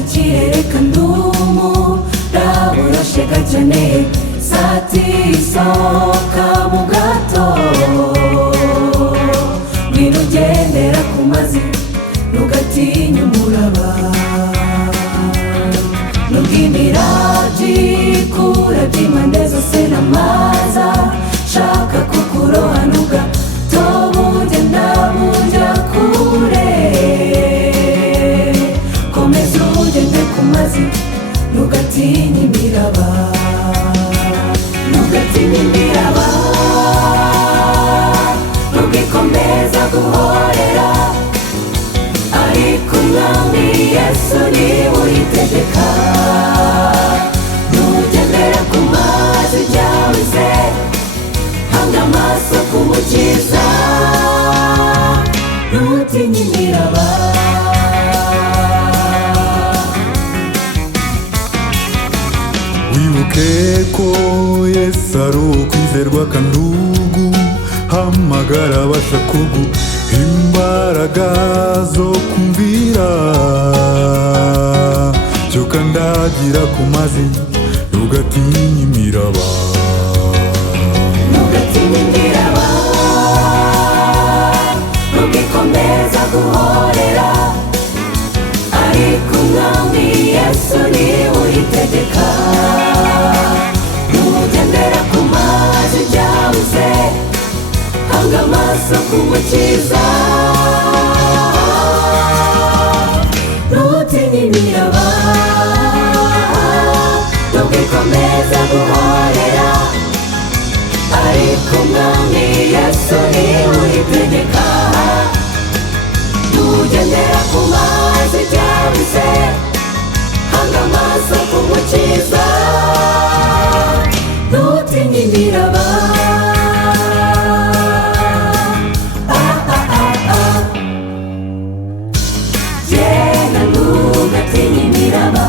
ikirere kandumu raburoshe gacane sati soka mu gato ngwino ugendera ku mazi ntugatinya umuraba nubwo imirabyo ikuravya impande zose n'amaza shaka kukurohanuka tobugenda buja kure komeza ugende ku mazi ntugatinya imiraba ntugatinya imiraba nubwo ikomeza guhorera ariko umwami Yesu niwe uyitegeka nugendera ku mazi jya wizera hanga amaso ku mukiza ntutinye imiraba wibuke ko Yesu ari ukwizerwa kandi uguhamagara abasha kuguha imbaraga zo kumvira cyo kandagira ku mazi ntugatinya imiraba ntugatinya imiraba nubwo ikomeza guhorera ariko umwami Yesu niwe uyitegeka nugendera ku mazi jya wizera hanga amaso ku mukiza ntutinye imiraba nubwo ikomeza guhorera ariko umwami Yesu niwe uyitegeka nugendera ku mazi jya wizera hanga amaso ku mukiza ntutinye imiraba ntugatinya imiraba